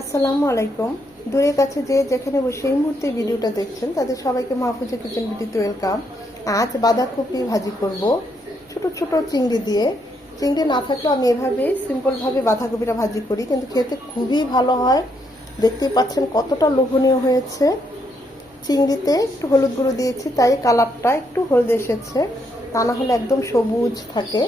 আসসালামু আলাইকুম। দূরের কাছে যে যেখানে বসে এই মুহূর্তে ভিডিওটা দেখছেন, তাদের সবাইকে মাহফুজা কিচেন বিটিতে ওয়েলকাম। আজ বাঁধাকপি ভাজি করব। ছোট ছোট চিংড়ি দিয়ে। চিংড়ি না থাকলেও আমি এভাবে সিম্পলভাবে বাঁধাকপিটা ভাজি করি, কিন্তু খেতে খুবই ভালো হয়। দেখতেই পাচ্ছেন কতটা লোভনীয় হয়েছে। চিংড়িতে একটু হলুদ গুঁড়ো দিয়েছি, তাই কালারটা একটু হলদে এসেছে। তা না হলে একদম সবুজ থাকে।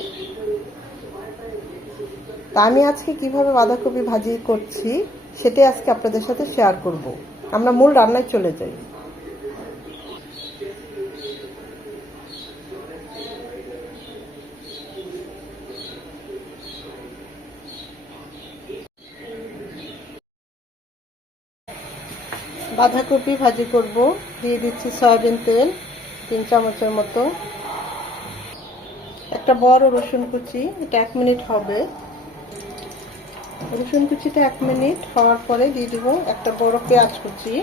তা আমি আজকে কীভাবে বাঁধাকপি ভাজি করছি সেটাই আজকে আপনাদের সাথে শেয়ার করব। আমরা মূল রান্নায় চলে যাই। বাঁধাকপি ভাজি করব। দিয়ে দিচ্ছি সয়াবিন তেল, তিন চামচের মতো। একটা বড় রসুন কুচি, এটা এক মিনিট হবে। রসুন কুচিটা এক মিনিট হওয়ার পরে দিয়ে দিব একটা বড় পেঁয়াজ কুচি।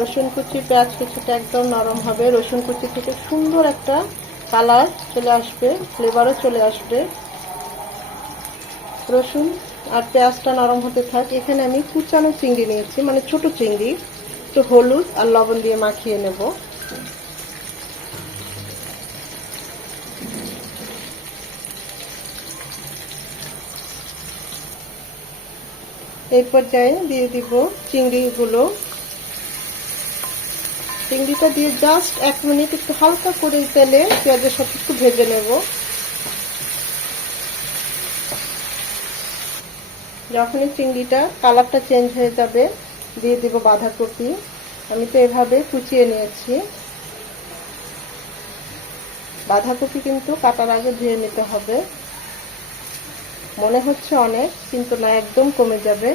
রসুন কুচি, পেঁয়াজ কুচিটা একদম নরম হবে। রসুন কুচি থেকে সুন্দর একটা কালার চলে আসবে, ফ্লেভারও চলে আসবে। রসুন আর পেঁয়াজটা নরম হতে থাক। এখানে আমি কুচানো চিংড়ি নিয়েছি মানে ছোট চিংড়ি। একটু হলুদ আর লবণ দিয়ে মাখিয়ে নেব। এই পর্যায়ে দিয়ে দিব চিংড়িগুলো। চিংড়িটা দিয়ে জাস্ট এক মিনিট একটু হালকা করে তেলে পেঁয়াজের সাথে একটু ভেজে নেব। যখনই চিংড়িটা কালারটা চেঞ্জ হয়ে যাবে, দিয়ে দিব বাঁধাকপি। আমি তো এভাবে কুচিয়ে নিয়েছি। বাঁধাকপি কিন্তু কাটার আগে ধুয়ে নিতে হবে। মনে হচ্ছে অনেক কিন্তু না একদম কমে যাবে।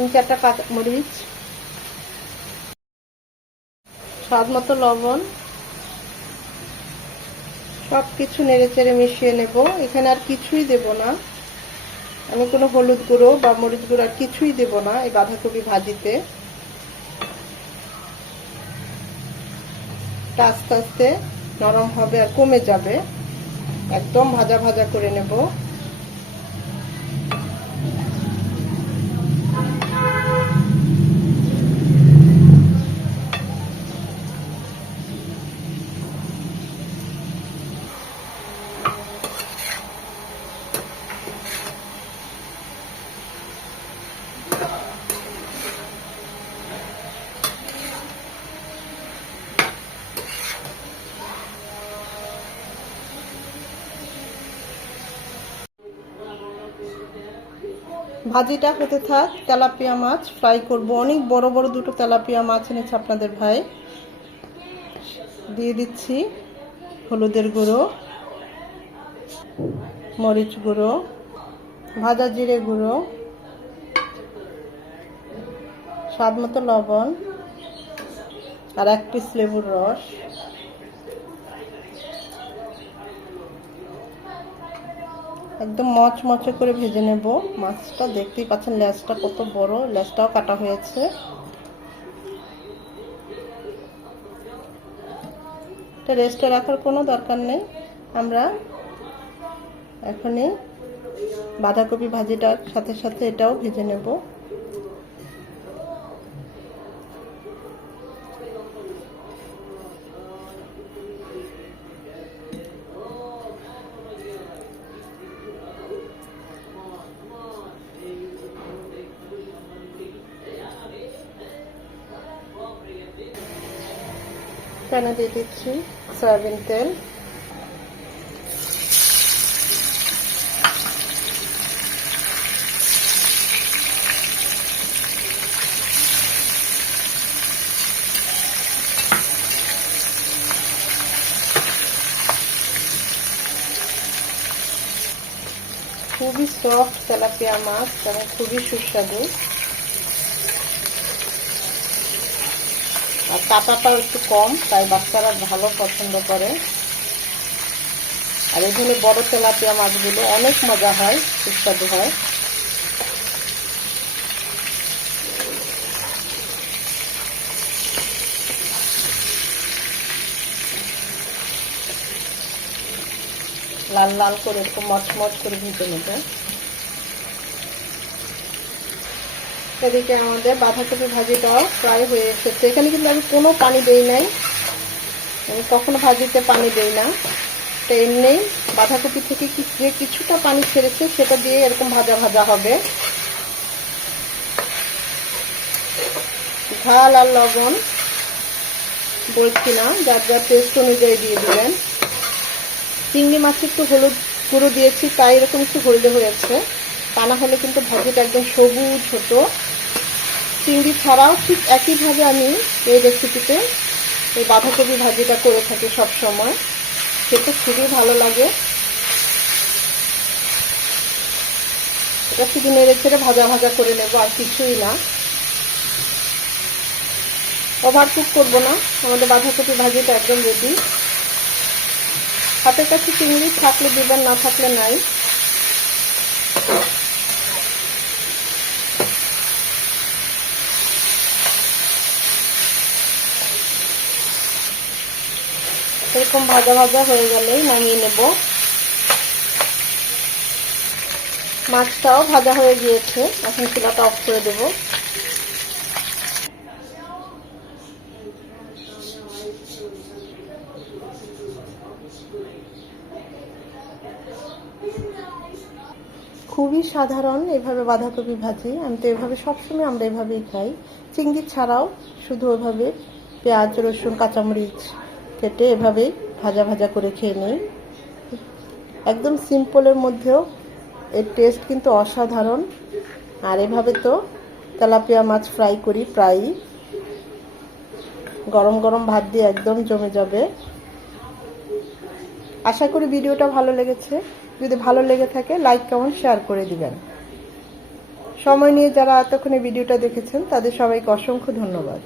তিন চারটা কাঁচা মরিচ, স্বাদ মতো লবণ সব কিছু নেড়ে চেড়ে মিশিয়ে নেব। এখানে আর কিছুই দেব না। আমি কোনো হলুদ গুঁড়ো বা মরিচ গুঁড়ো আর কিছুই দেব না এই বাঁধাকপি ভাজিতে। আস্তে আস্তে নরম হবে আর কমে যাবে। একদম ভাজা ভাজা করে নেব। ভাজিটা হতে থাক, তেলাপিয়া মাছ ফ্রাই করব। অনেক বড় বড় দুটো তেলাপিয়া মাছ এনেছে আপনাদের ভাই। দিয়ে দিচ্ছি হলুদের গুঁড়ো, মরিচ গুঁড়ো, ভাজা জিরে গুঁড়ো স্বাদ মতো লবণ, আর এক পিস লেবুর রস। একদম মচ মচমচে করে ভেজে নেব। মাছটা দেখতেই পাচ্ছেন, লেজটা কত বড়, লেজটাও কাটা হয়েছে। এটা রেস্টে রাখার কোনো দরকার নেই। আমরা এখনই বাঁধাকপি ভাজিটার সাথে সাথে এটাও ভেজে নেব। প্যানে দিয়ে দিচ্ছি সয়াবিন তেল খুবই সফট তেলাপিয়া মাছ এবং খুবই সুস্বাদু আর কাঁটাটাও একটু কম, তাই বাচ্চারা ভালো পছন্দ করে। আর এখানে বড় তেলাপিয়া মাছগুলো অনেক মজা হয়, সুস্বাদু হয়। লাল লাল করে একটু মচমচ করে ভেজে নেবে। এদিকে আমাদের বাঁধাকপি ভাজিটাও প্রায় হয়ে এসেছে। এখানে কিন্তু আমি কোনো পানি দেই নাই। আমি কখনো ভাজিতে পানি দেই না। তো এমনি বাঁধাকপি থেকে যে কিছুটা পানি ছেড়েছে সেটা দিয়ে এরকম ভাজা ভাজা হবে। ঝাল আর লবণ বলছি না, যার যার টেস্ট অনুযায়ী দিয়ে দিবেন। চিংড়ি মাছে একটু হলুদ গুঁড়ো দিয়েছি, তাই এরকম একটু হলদে হয়েছে। তা না হলে কিন্তু ভাজিটা একদম সবুজ হতো। চিংড়ি ছাড়াও ঠিক একইভাবে আমি এই রেসিপিতে এই বাঁধাকপি ভাজিটা করে থাকি সব সময় খেতে খুবই ভালো লাগে। এটা শুধু নেড়ে ছেড়ে ভাজা ভাজা করে নেব, আর কিছুই না। ওভার কুক করব না। আমাদের বাঁধাকপি ভাজিটা একদম রেডি হাতের কাছে চিংড়ি থাকলে দিবেন, না থাকলে নাই। এরকম ভাজা ভাজা হয়ে গেলেই নামিয়ে নেব। মাছটাও ভাজা হয়ে গিয়েছে। এখন চুলাটা অফ করে দেবো। খুবই সাধারণ এভাবে বাঁধাকপি ভাজি। আমি তো এভাবে সবসময় আমরা এভাবেই খাই। চিংড়ি ছাড়াও শুধু ওইভাবে পেঁয়াজ, রসুন, কাঁচামরিচ কেটে এভাবেই ভাজা ভাজা করে খেয়ে নিই। একদম সিম্পলের মধ্যেও এর টেস্ট কিন্তু অসাধারণ। আর এভাবে তো তেলাপিয়া মাছ ফ্রাই করি প্রায়ই। গরম গরম ভাত দিয়ে একদম জমে যাবে। আশা করি ভিডিওটা ভালো লেগেছে। যদি ভালো লেগে থাকে লাইক কমেন্ট শেয়ার করে দিবেন। সময় নিয়ে যারা এতক্ষণে ভিডিওটা দেখেছেন, তাদের সবাইকে অসংখ্য ধন্যবাদ।